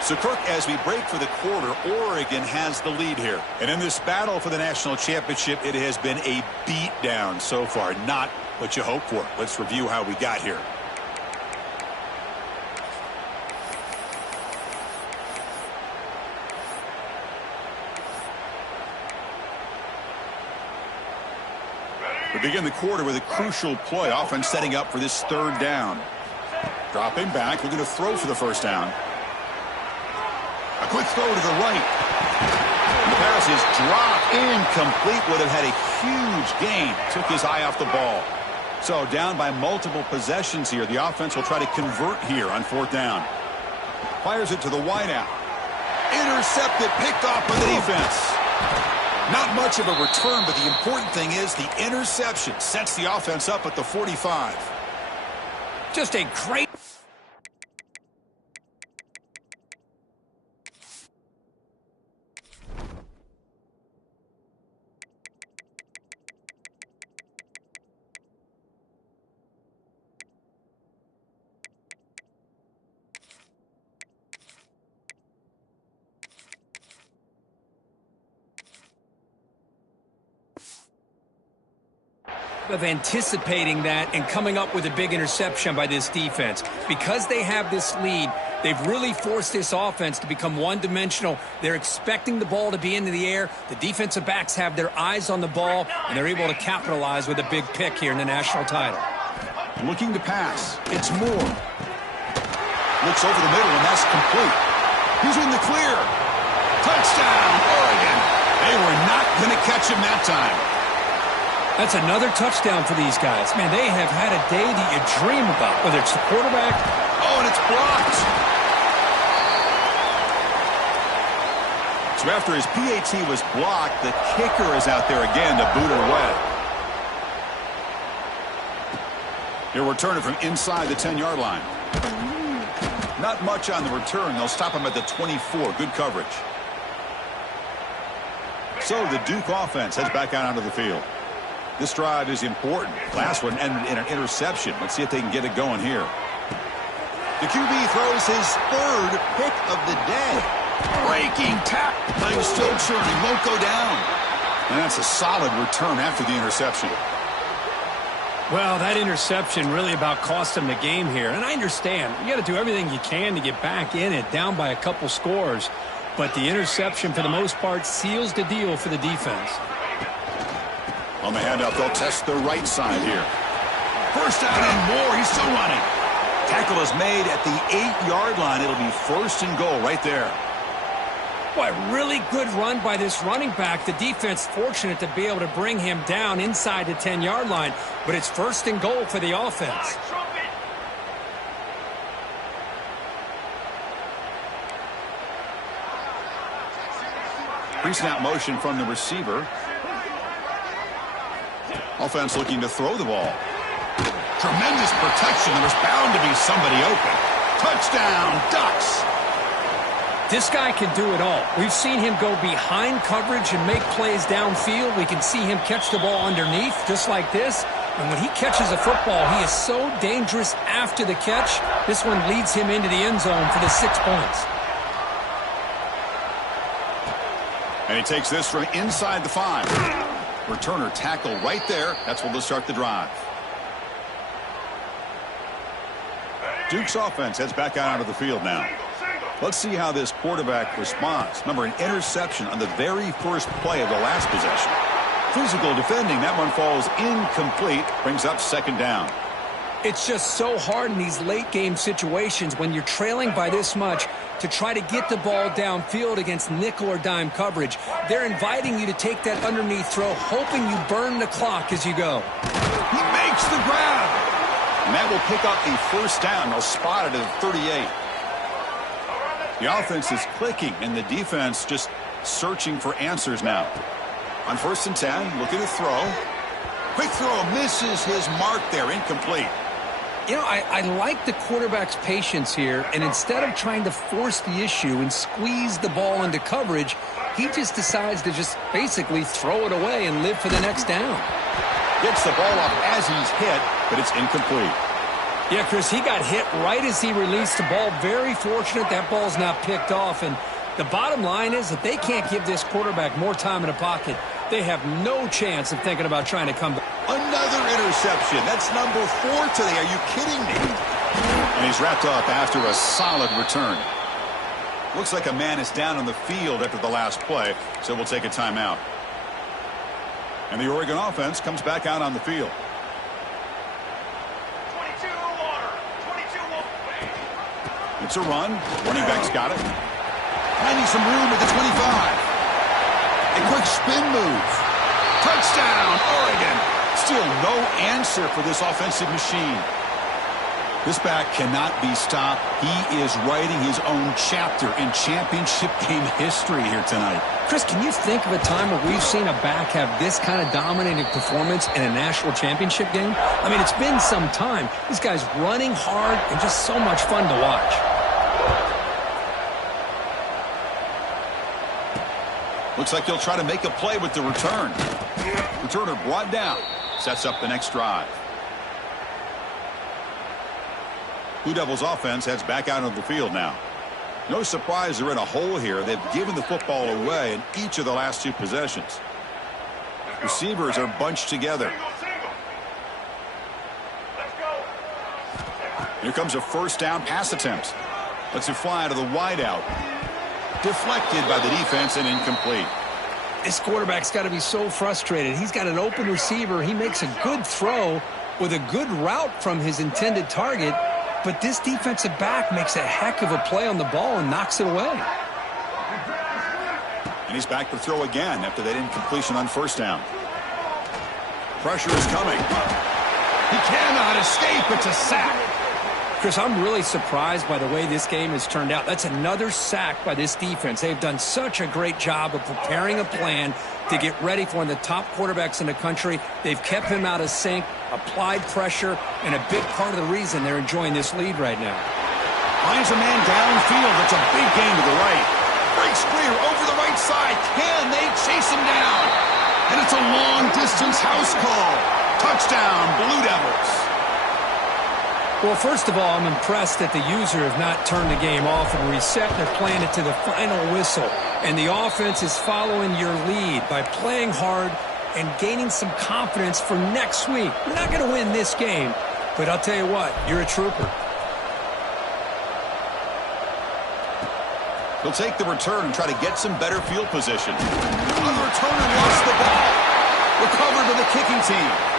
So, Kirk, as we break for the quarter, Oregon has the lead here. And in this battle for the national championship, it has been a beatdown so far. Not what you hope for. Let's review how we got here. We begin the quarter with a crucial play. Offense setting up for this 3rd down. Dropping back, looking to throw for the first down. A quick throw to the right. The pass is dropped. Incomplete. Would have had a huge gain. Took his eye off the ball. So down by multiple possessions here. The offense will try to convert here on 4th down. Fires it to the wideout. Intercepted. Picked off by the defense. Not much of a return, but the important thing is the interception sets the offense up at the 45. Just a great... of anticipating that and coming up with a big interception by this defense. Because they have this lead, they've really forced this offense to become one-dimensional. They're expecting the ball to be into the air. The defensive backs have their eyes on the ball, and they're able to capitalize with a big pick here in the national title. Looking to pass. It's Moore. Looks over the middle, and that's complete. He's in the clear. Touchdown, Oregon. They were not going to catch him that time. That's another touchdown for these guys. Man, they have had a day that you dream about, whether it's the quarterback. Oh, and it's blocked. So after his PAT was blocked, the kicker is out there again to boot it away. He'll return it from inside the 10-yard line. Not much on the return. They'll stop him at the 24. Good coverage. So the Duke offense heads back out onto the field. This drive is important. Last one ended in an interception. Let's see if they can get it going here. The QB throws his 3rd pick of the day. Breaking tap. Legs still churning. Won't go down. And that's a solid return after the interception. Well, that interception really about cost them the game here. And I understand. You got to do everything you can to get back in it, down by a couple scores. But the interception, for the most part, seals the deal for the defense. On the handoff, they'll test the right side here. First down and more. He's still running. Tackle is made at the 8-yard line. It'll be 1st and goal right there. Boy, really good run by this running back. The defense fortunate to be able to bring him down inside the 10-yard line. But it's 1st and goal for the offense. Pre-snap motion from the receiver. Offense looking to throw the ball. Tremendous protection. There was bound to be somebody open. Touchdown, Ducks. This guy can do it all. We've seen him go behind coverage and make plays downfield. We can see him catch the ball underneath, just like this. And when he catches a football, he is so dangerous after the catch. This one leads him into the end zone for the 6 points. And he takes this from inside the 5. Returner tackle right there. That's where they'll start the drive. Duke's offense heads back out onto the field now. Let's see how this quarterback responds. Remember, an interception on the very first play of the last possession. Physical defending. That one falls incomplete. Brings up 2nd down. It's just so hard in these late-game situations when you're trailing by this much to try to get the ball downfield against nickel or dime coverage. They're inviting you to take that underneath throw, hoping you burn the clock as you go. He makes the grab. And that will pick up a first down. They'll spot it at 38. The offense is clicking, and the defense just searching for answers now. On 1st and 10, look at the throw. Quick throw, misses his mark there, incomplete. You know, I like the quarterback's patience here, and instead of trying to force the issue and squeeze the ball into coverage, he just decides to just basically throw it away and live for the next down. Gets the ball up as he's hit, but it's incomplete. Yeah, Chris, he got hit right as he released the ball. Very fortunate that ball's not picked off, and the bottom line is that they can't give this quarterback more time in the pocket. They have no chance of thinking about trying to come back. Another interception. That's number 4 today. Are you kidding me? And he's wrapped up after a solid return. Looks like a man is down on the field after the last play, so we'll take a timeout. And the Oregon offense comes back out on the field. 22 water. 22 water. It's a run. Running back's got it. Finding some room at the 25. A quick spin move. Touchdown, Oregon. Still no answer for this offensive machine. This back cannot be stopped. He is writing his own chapter in championship game history here tonight. Chris, can you think of a time where we've seen a back have this kind of dominating performance in a national championship game? I mean, it's been some time. This guy's running hard and just so much fun to watch. Looks like he'll try to make a play with the return. Returner brought down. Sets up the next drive. Blue Devils offense heads back out of the field now. No surprise they're in a hole here. They've given the football away in each of the last 2 possessions. Receivers are bunched together. Single. Let's go. Here comes a first down pass attempt. Lets it fly to the wideout. Deflected by the defense and incomplete. This quarterback's got to be so frustrated. He's got an open receiver. He makes a good throw with a good route from his intended target, but this defensive back makes a heck of a play on the ball and knocks it away. And he's back to throw again after that incompletion on first down. Pressure is coming. He cannot escape. It's a sack. Chris, I'm really surprised by the way this game has turned out. That's another sack by this defense. They've done such a great job of preparing a plan to get ready for one of the top quarterbacks in the country. They've kept him out of sync, applied pressure, and a big part of the reason they're enjoying this lead right now. Finds a man downfield. That's a big gain to the right. Breaks clear over the right side. Can they chase him down? And it's a long-distance house call. Touchdown, Blue Devils. Well, first of all, I'm impressed that the user have not turned the game off and reset. They're playing it to the final whistle. And the offense is following your lead by playing hard and gaining some confidence for next week. We're not going to win this game, but I'll tell you what, you're a trooper. He'll take the return and try to get some better field position. On the returner, lost the ball. Recovered by the kicking team.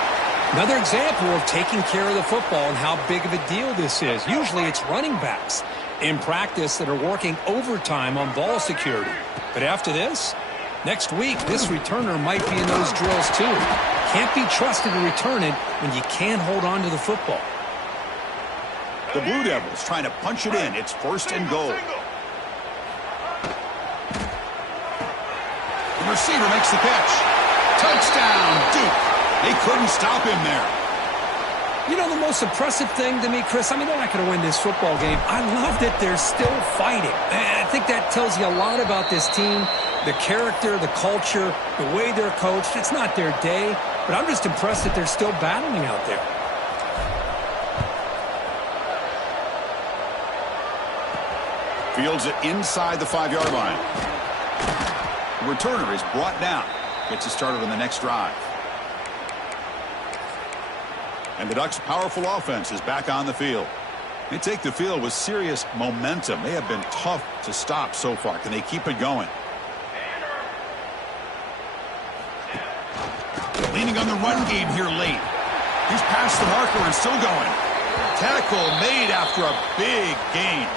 Another example of taking care of the football and how big of a deal this is. Usually it's running backs in practice that are working overtime on ball security. But after this, next week, this returner might be in those drills too. Can't be trusted to return it when you can't hold on to the football. The Blue Devils trying to punch it in. It's 1st and goal. The receiver makes the catch. Touchdown, Duke. They couldn't stop him there. You know, the most impressive thing to me, Chris, I mean, they're not going to win this football game. I love that they're still fighting. And I think that tells you a lot about this team, the character, the culture, the way they're coached. It's not their day, but I'm just impressed that they're still battling out there. Fields it inside the 5-yard line. The returner is brought down. Gets it started on the next drive. And the Ducks' powerful offense is back on the field. They take the field with serious momentum. They have been tough to stop so far. Can they keep it going? Leaning on the run game here late. He's past the marker and still going. Tackle made after a big gain.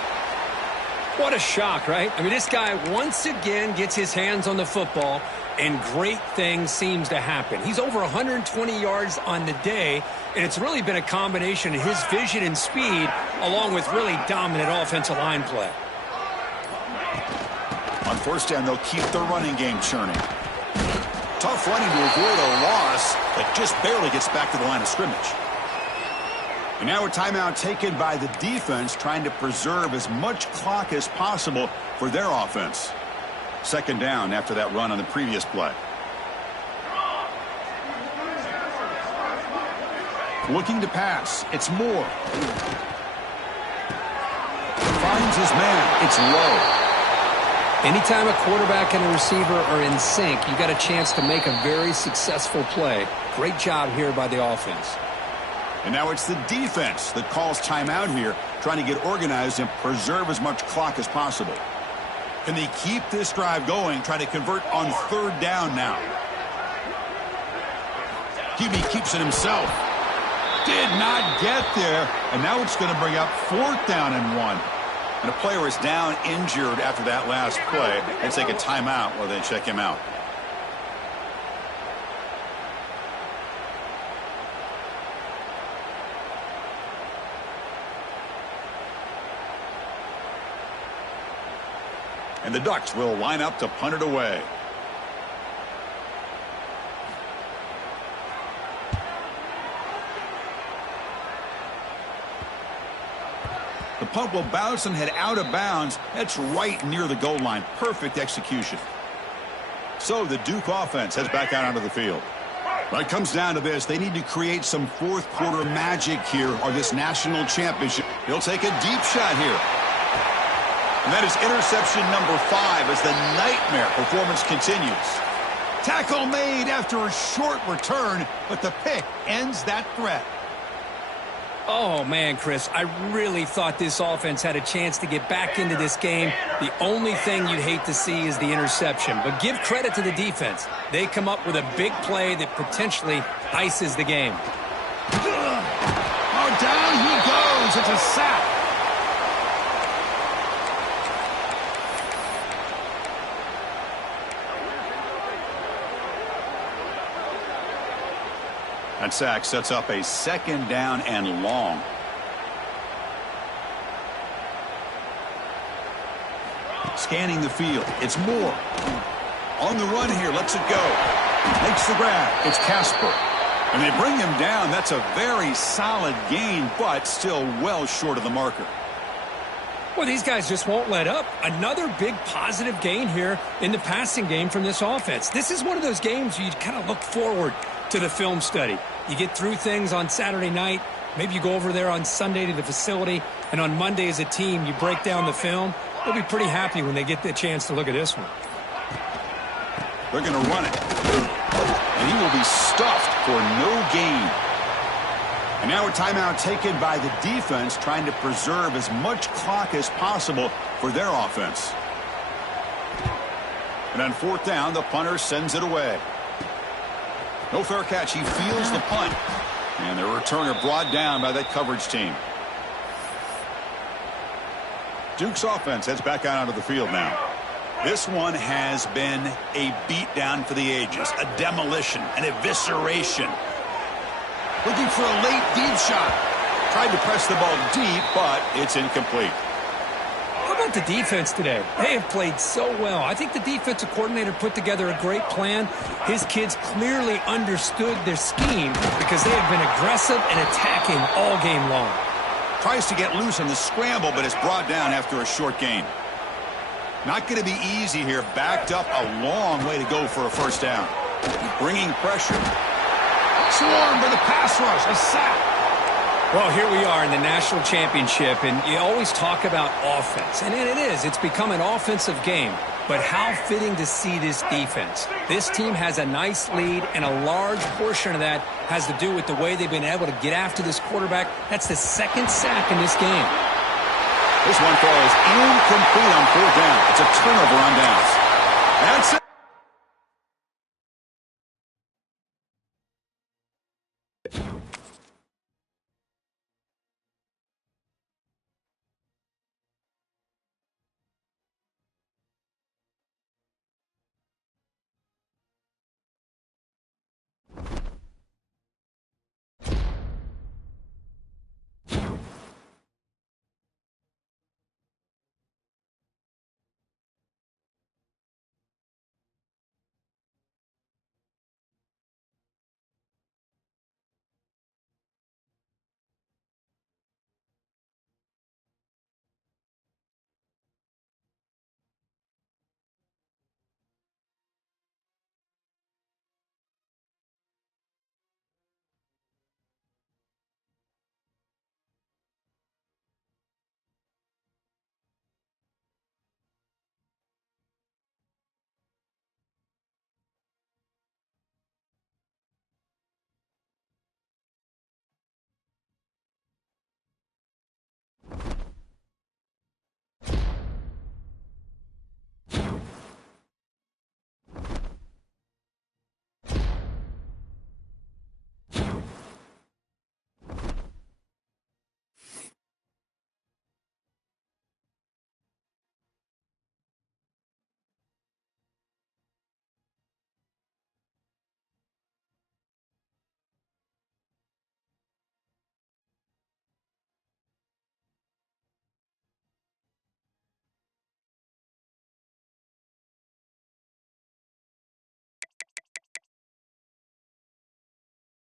What a shock, right? I mean, this guy once again gets his hands on the football, and great things seems to happen. He's over 120 yards on the day, and it's really been a combination of his vision and speed along with really dominant offensive line play. On first down, they'll keep the running game churning. Tough running to avoid a loss that just barely gets back to the line of scrimmage. And now a timeout taken by the defense, trying to preserve as much clock as possible for their offense. Second down after that run on the previous play. Looking to pass. It's Moore. Finds his man. It's low. Anytime a quarterback and a receiver are in sync, you got a chance to make a very successful play. Great job here by the offense. And now it's the defense that calls timeout here, trying to get organized and preserve as much clock as possible. Can they keep this drive going, trying to convert on third down now? QB keeps it himself. Did not get there, and now it's going to bring up fourth down and 1. And a player is down injured after that last play. They take a timeout while they check him out. And the Ducks will line up to punt it away. The punt will bounce and head out of bounds. That's right near the goal line. Perfect execution. So the Duke offense heads back out onto the field. When it comes down to this, they need to create some fourth quarter magic here or this national championship. They'll take a deep shot here. And that is interception number 5 as the nightmare performance continues. Tackle made after a short return, but the pick ends that threat. Oh, man, Chris, I really thought this offense had a chance to get back into this game. The only thing you'd hate to see is the interception. But give credit to the defense. They come up with a big play that potentially ices the game. Oh, down he goes. It's a sack. That sack sets up a second down and long. Scanning the field. It's Moore. On the run here. Lets it go. Makes the grab. It's Casper. And they bring him down. That's a very solid gain, but still well short of the marker. Well, these guys just won't let up. Another big positive gain here in the passing game from this offense. This is one of those games you kind of look forward to the film study. You get through things on Saturday night. Maybe you go over there on Sunday to the facility, and on Monday as a team, you break down the film. They'll be pretty happy when they get the chance to look at this one. They're going to run it. And he will be stuffed for no gain. And now a timeout taken by the defense, trying to preserve as much clock as possible for their offense. And on fourth down, the punter sends it away. No fair catch. He feels the punt. And the returner brought down by that coverage team. Duke's offense heads back out onto the field now. This one has been a beatdown for the ages. A demolition, an evisceration. Looking for a late deep shot. Tried to press the ball deep, but it's incomplete. How about the defense today? They have played so well. I think the defensive coordinator put together a great plan. His kids clearly understood their scheme because they have been aggressive and attacking all game long. Tries to get loose on the scramble, but is brought down after a short gain. Not going to be easy here. Backed up a long way to go for a first down. Bringing pressure. Swarmed by the pass rush. A sack. Well, here we are in the national championship, and you always talk about offense. And it is. It's become an offensive game. But how fitting to see this defense. This team has a nice lead, and a large portion of that has to do with the way they've been able to get after this quarterback. That's the second sack in this game. This one falls incomplete on fourth down. It's a turnover on downs. That's it.